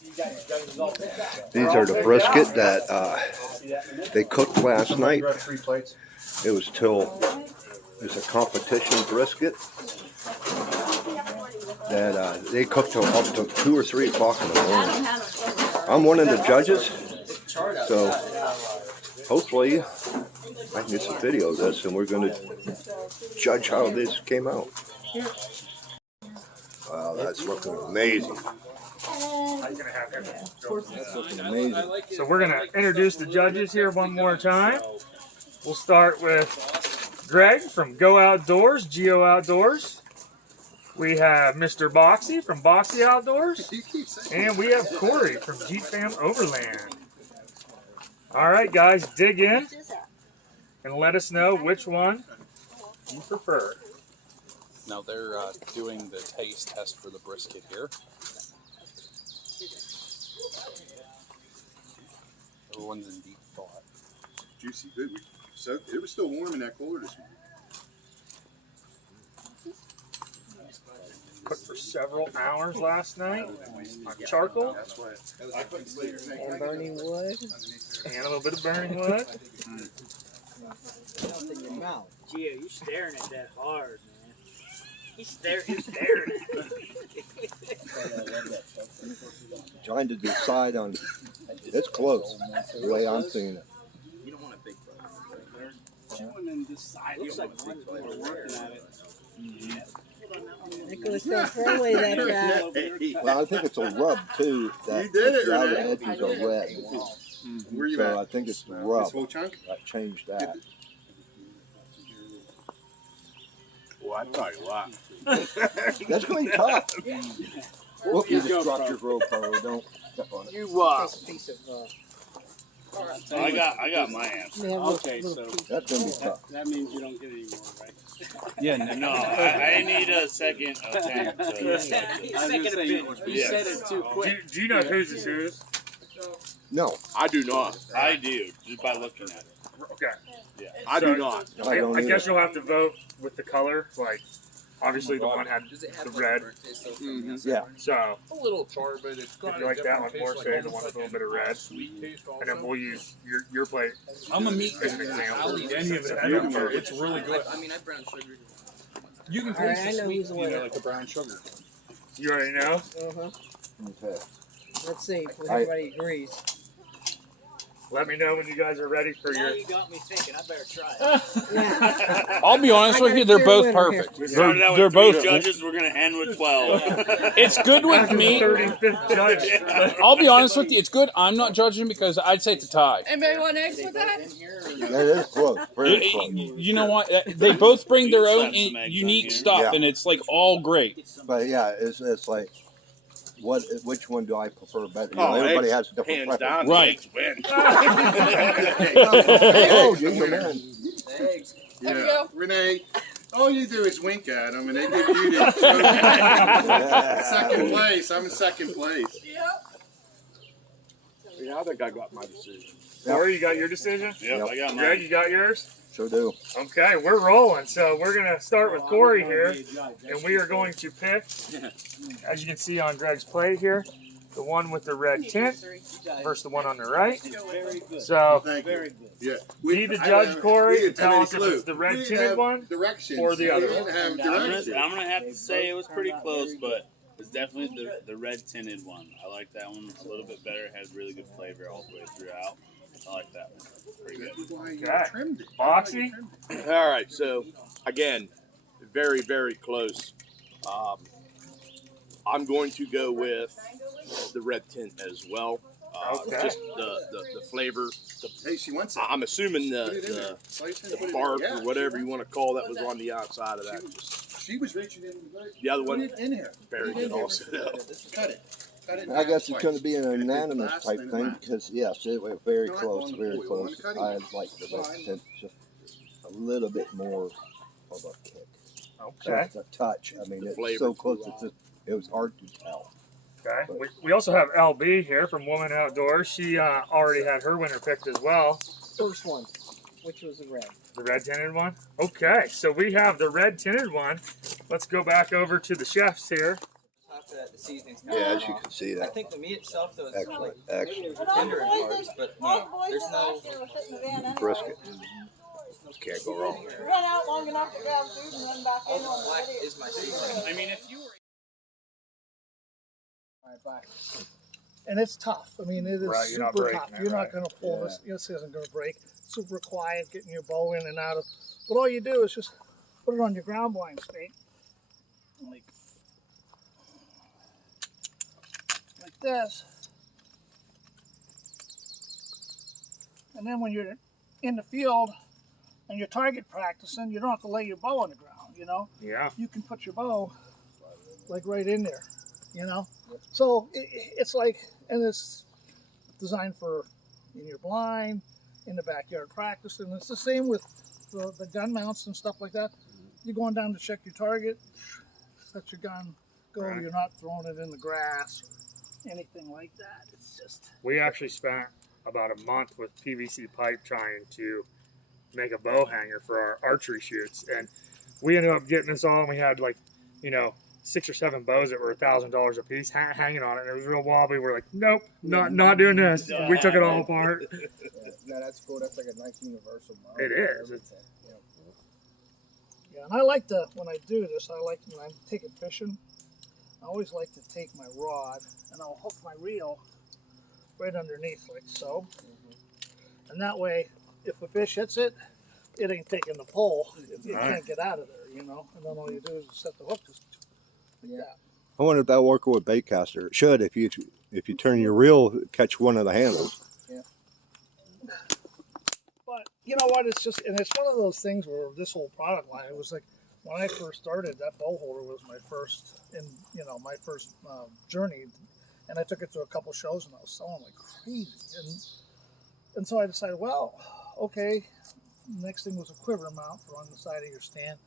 These are the brisket that they cooked last night. It was a competition brisket that they cooked till up to 2 or 3 o'clock in the morning. I'm one of the judges, so hopefully I can get some video of this and we're going to judge how this came out. Wow, that's looking amazing. That's looking amazing. So we're going to introduce the judges here one more time. We'll start with Greg from Go Outdoors, Geo Outdoors. We have Mr. Boxy from Boxy Outdoors. And we have Corey from Jeep Fam Overland. All right, guys, dig in and let us know which one you prefer. Now they're doing the taste test for the brisket here. Everyone's in deep thought. Juicy, good. So it was still warm in that cooler this morning. Cooked for several hours last night on charcoal. And burning wood. And a little bit of burning wood. Melt in your mouth. Gio, you staring at that hard, man. He's staring. Trying to decide on, it's close, the way I'm seeing it. You don't want a big brother. Chewing and deciding. Looks like one's we're working at it. It goes so throw away that fat. Well, I think it's a rub too. That You did it, the outer Renee. edges are red. Where you So at? I think it's the This rub whole chunk? that changed that. Well, I tell you what. That's going to be tough. Whoop, you just dropped your GoPro. Don't step on it. You Take a piece of. I got my answer. Okay, so That's going to be tough. that means you don't get any more, right? Yeah, No, I need a second attempt. I was gonna say, you said it too quick. Do you know whose this is? No, I do not. I do, just by looking at it. Okay. Yeah. I do not. I don't I guess either. you'll have to vote with the color. Like, obviously the one had the red. Yeah. So a little char, but it's if you like that one more, say the one with a little bit of red. And then we'll use your plate. I'm a meat as an example. I'll eat any of it. It's really good. I mean, I brown sugar. You can All right, taste I the know sweet, who's the winner. like the brown sugar. You already know? Uh-huh. Okay. Let's see if everybody agrees. Let me know when you guys are ready for Now your. you got me thinking. I better try it. Yeah. I'll be honest with you, they're both perfect. We started out They're with 3 both- judges. We're gonna end with 12. It's good with After the me. 35th judge. I'll be honest with you, it's good. I'm not judging because I'd say it's a tie. Anybody want eggs with that? That is close. Very close. You know what? They both bring their own unique stuff, Yeah. and it's like all great. But yeah, it's like, which one do I prefer better? You know, everybody has a different Hands preference. down, Right. eggs win. Oh, you're the man. There we go. Renee, all you do is wink at them and they give you the second place. I'm in second place. Yep. Yeah, I think I got my decision. Corey, you got your decision? Yep, I got Greg, mine. you got yours? Sure do. Okay, we're rolling. So we're going to start with Corey here. And we are going to pick, as you can see on Greg's plate here, the one with the red tint versus the one on the right. So Thank you. Very good. Yeah. be the judge, Corey, we and didn't have tell any us if clue. it's the red We didn't tinted have one directions. or the other We one. didn't have I'm directions. gonna have to say it was pretty close, but it's definitely the red tinted one. I like that one a little bit better. It has really good flavor all the way throughout. I like that one. Pretty good. That's why you Okay. trimmed it. Boxy? All right, so again, very, very close. I'm going to go with the red tint as well. Okay. Just the flavor. Hey, she wants it. I'm assuming Put it in there. the Slice it, put it in bark there. or whatever you want to call that was on the outside of that. Just She was reaching in the the other one, Put it in here. very Put it in good here. also. Cut it. Cut it. I guess it's going to be an And it unanimous lasts type and it thing lasts. because, yes, it was very Not close, on the very foil, on close. the cutting I board. like the red Fine. tint just a little bit more of a kick. Okay. Just a touch. I mean, The it's flavor. so close. It was hard to tell. Okay. We also have LB here from Woman Outdoors. She already had her winner picked as well. First one, which was the red. The red tinted one? Okay, so we have the red tinted one. Let's go back over to the chefs here. Top that the seasoning's Yeah, as you can see I that. think the meat itself, though, is Excellent, like excellent. tender in parts, but there's no. Brisket. Can't go wrong there. Run out long enough to grab food and run back All in the on the black video. is my seasoning. I mean, if you were And it's tough. I mean, it is Right, you're not super breaking tough. it, You're right. not going to pull this. This isn't going to break. Super quiet, getting your bow in and out of. But all you do is just put it on your ground blind stake, like this. And then when you're in the field and you're target practicing, you don't have to lay your bow on the ground. You know, Yeah. you can put your bow like right in there. You know, so it's like, and it's designed for in your blind, in the backyard practice, and it's the same with the gun mounts and stuff like that. You're going down to check your target, let your gun go. Right. You're not throwing it in the grass or anything like that. It's just We actually spent about a month with PVC pipe trying to make a bow hanger for our archery shoots, and we ended up getting this all, and we had like, 6 or 7 bows that were $1,000 a piece hanging on it, and it was real wobbly. We're like, nope, not doing this. We took it all apart. No, that's cool. That's like a nice universal mount. It is. It's, yeah. And I like to, when I do this, I like when I'm taking fishing, I always like to take my rod and I'll hook my reel right underneath like so, and that way, if a fish hits it, it ain't taking the pole. It can't get out of there, you know. And then all you do is set the hook just like that. I wonder if that'll work with a bait caster. It should if you turn your reel, catch one of the handles. Yeah. But you know what? It's just, and it's one of those things where this whole product line, it was like when I first started, that bow holder was my first, my first journey, and I took it to a couple shows and I was selling like crazy, and so I decided, well, okay. Next thing was a quiver mount for on the side of your stand,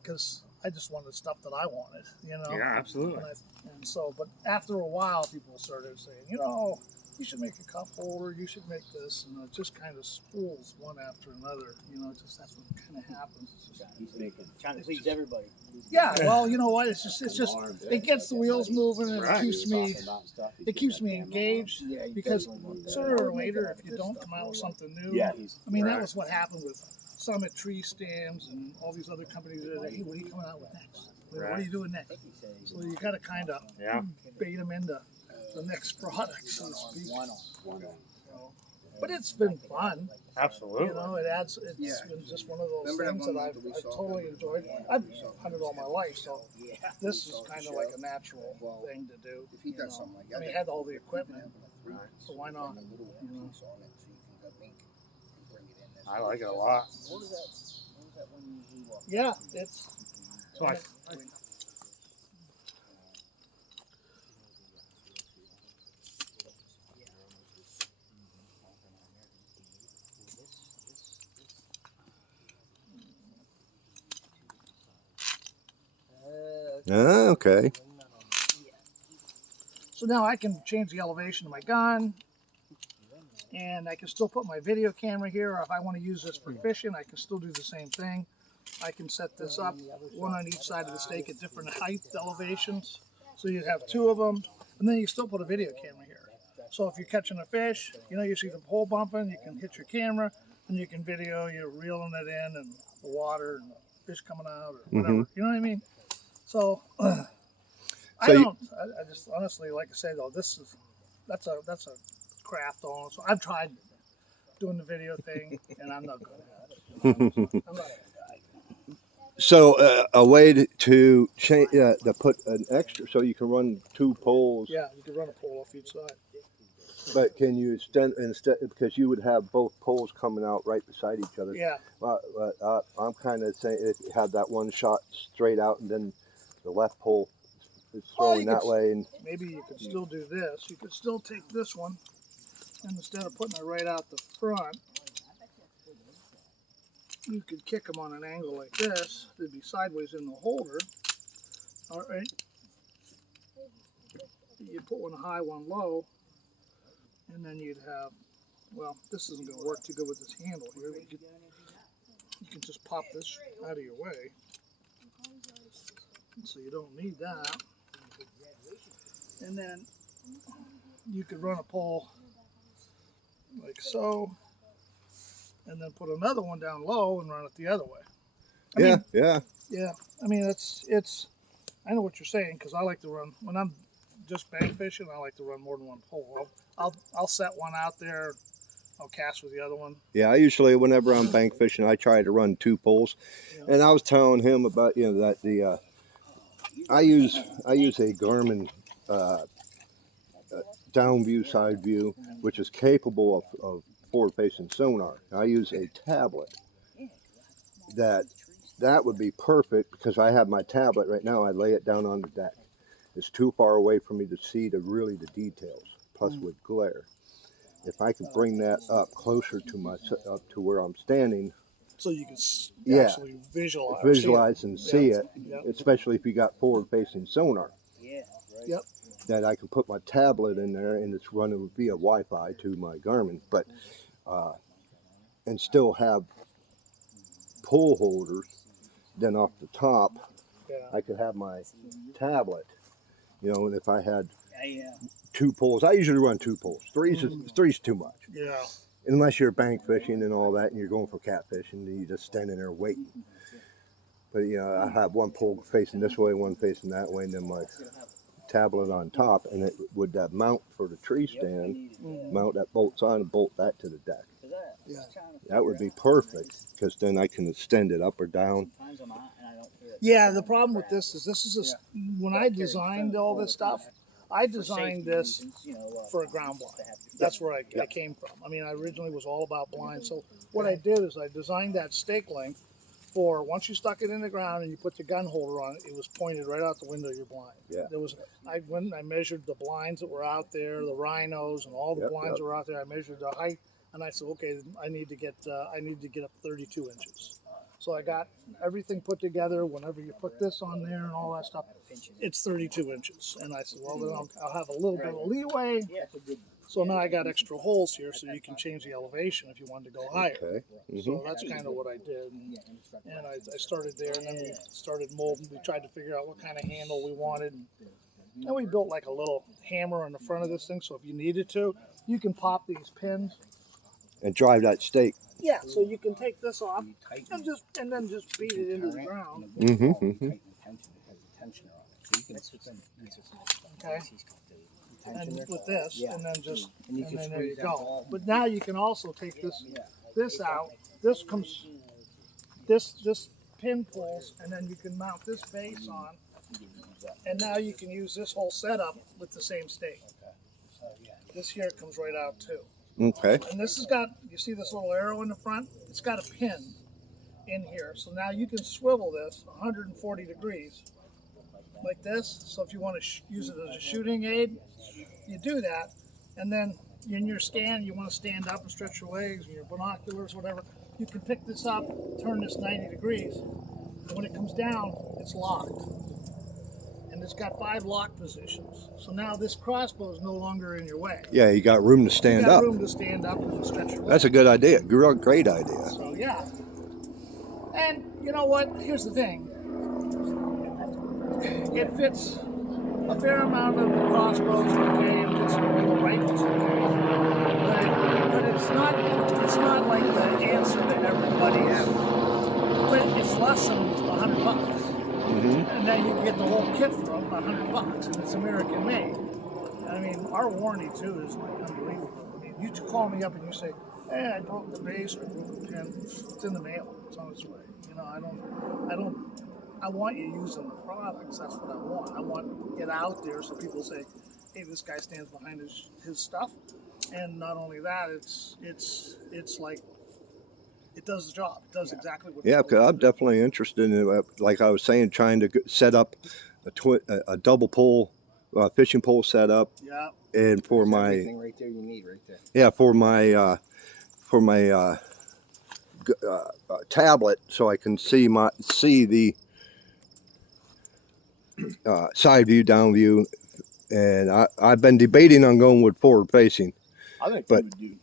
because I just wanted stuff that I wanted, you know. Yeah, absolutely. And so, but after a while, people started saying, you should make a cup holder, you should make this, and it just kind of spools one after another, just that's what kind of happens. Trying to please everybody. Yeah, well, you know what? It's just it gets the wheels moving, and it keeps me engaged, because sooner or later, if you don't come out with something new, I mean, that was what happened with Summit Tree Stands and all these other companies that are, hey, what are you coming out with next? What are you doing next? So you got to kind of bait them into the next product, so to speak. But it's been fun. Absolutely. It adds. It's been just one of those things that I've totally enjoyed. I've hunted all my life, so this is kind of like a natural thing to do. I mean, I had all the equipment, so why not? I like it a lot. Yeah, it's. So Okay. So now I can change the elevation of my gun, and I can still put my video camera here, or if I want to use this for fishing, I can still do the same thing. I can set this up, one on each side of the stake at different height elevations. So you have 2 of them, and then you still put a video camera here. So if you're catching a fish, you see the pole bumping, you can hit your camera, and you can video, you're reeling it in, and the water, and the fish coming out, or whatever. You know what I mean? So, I just honestly, like I say though, that's a craft on. So I've tried doing the video thing, and I'm not good at it. I'm not a guy. So a way to change to put an extra, so you can run 2 poles. Yeah, you can run a pole off each side. But can you instead, because you would have both poles coming out right beside each other. Yeah. I'm kind of saying if you have that one shot straight out, and then the left pole is throwing that way, and maybe you could still do this. You could still take this one, and instead of putting it right out the front, you could kick them on an angle like this. They'd be sideways in the holder. All right. You put one high, one low, and then you'd have, well, this isn't going to work too good with this handle here. You can just pop this out of your way. So you don't need that. and then you could run a pole like so, and then put another one down low and run it the other way. I mean, yeah. I mean, it's. I know what you're saying because I like to run when I'm just bank fishing. I like to run more than one pole. I'll set one out there. I'll cast with the other one. Yeah, I usually, whenever I'm bank fishing, I try to run 2 poles. Yeah. And I was telling him about, that the I use a Garmin down view, side view, which is capable of forward-facing sonar. I use a tablet. That would be perfect because I have my tablet right now. I lay it down on the deck. It's too far away for me to see the details. Plus with glare. If I could bring that up closer to up to where I'm standing, so you can actually visualize and see it, Yep. especially if you got forward-facing sonar. Yeah. Right. Yep. That I can put my tablet in there and it's running via Wi-Fi to my Garmin, but and still have pole holders. Then off the top, I could have my tablet. And if I had 2 poles, I usually run 2 poles. Three's too much. Yeah. Unless you're bank fishing and all that, and you're going for catfish, and you're just standing there waiting. But I have one pole facing this way, one facing that way, and then my tablet on top, and it would mount for the tree stand, mount that bolts on and bolt that to the deck. Yeah. That would be perfect because then I can extend it up or down. Yeah, the problem with this is when I designed all this stuff, I designed this for a ground blind. That's where I came from. I mean, I originally was all about blinds. So what I did is I designed that stake length for once you stuck it in the ground and you put the gun holder on it, it was pointed right out the window of your blind. Yeah. I went and I measured the blinds that were out there, the rhinos and all the blinds that were out there. I measured the height and I said, okay, I need to get up 32 inches. So I got everything put together. Whenever you put this on there and all that stuff, it's 32 inches. And I said, well, then I'll have a little bit of leeway. So now I got extra holes here so you can change the elevation if you wanted to go higher. Okay. So that's kind of what I did. And I started there, and then we started molding. We tried to figure out what kind of handle we wanted. And we built like a little hammer on the front of this thing, so if you needed to, you can pop these pins. And drive that stake. Yeah, so you can take this off and then just beat it into the ground. Okay. And with this, and then there you go. But now you can also take this out. This comes, this pin pulls, and then you can mount this base on. And now you can use this whole setup with the same stake. This here comes right out too. Okay. And this has got, you see this little arrow in the front? It's got a pin in here. So now you can swivel this 140 degrees like this. So if you want to use it as a shooting aid, you do that. And then in your stand, you want to stand up and stretch your legs and your binoculars, whatever. You can pick this up, turn this 90 degrees. And when it comes down, it's locked. And it's got 5 lock positions. So now this crossbow is no longer in your way. Yeah, you got room to stand you got up. room to stand up and stretch your legs. That's a good idea. Great idea. So yeah. And you know what? Here's the thing. It fits a fair amount of the crossbows, okay, it fits all the rifles, okay. But it's not like the answer that everybody has. But it's less than $100. And then you can get the whole kit for $100, and it's American made. I mean, our warranty too is like unbelievable. I mean, you call me up and you say, "Hey, I broke the base or I broke the pin." It's in the mail. It's on its way. I want you using the products. That's what I want. I want to get out there so people say, "Hey, this guy stands behind his stuff." And not only that, it's like. It does the job. It does exactly what. Yeah, because I'm definitely interested in, like I was saying, trying to set up a double pole, fishing pole setup. Yeah. And for my everything right there you need right there. Yeah, for my tablet, so I can see the side view, down view, and I've been debating on going with forward facing. I think you would do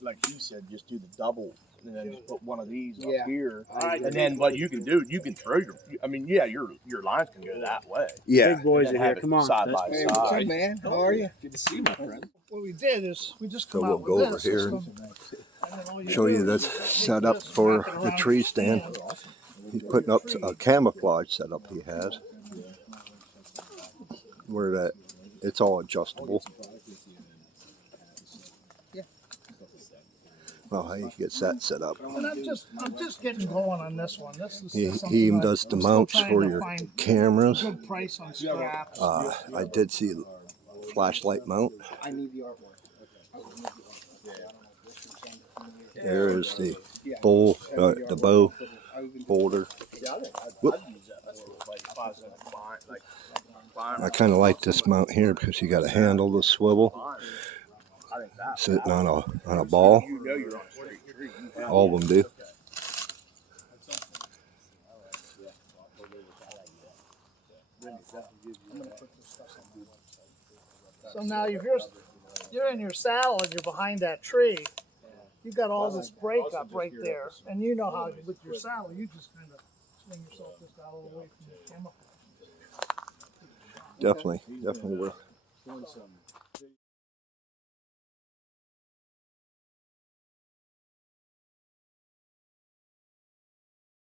like you said, just do the double and then just put one of these Yeah. up here. And then what you can do, you can throw your. I mean, yeah, your lines can go that way. Yeah. Big boys And are then here. have it Come on. side by Hey, what's up, side. man? How are you? Good to see you, my friend. What we did is we just So come we'll out go with over this here system, and then all Show do you is that's take set up this, for wrap it the around tree your stand. He's putting up a camouflage setup he has, where that it's all adjustable. Well, how he gets that set up. And I'm just getting going on this one. This is He something even that does the I'm still mounts trying for to your find cameras. Good price on scraps. I did see flashlight mount. I need the artwork. There is the bow holder. Whoop. I kind of like this mount here because you got to handle the swivel sitting on a ball. All of them do. So now if you're in your saddle and you're behind that tree, you got all this break up right there, and you know how with your saddle you just kind of swing yourself just out of the way from the camera. Definitely worth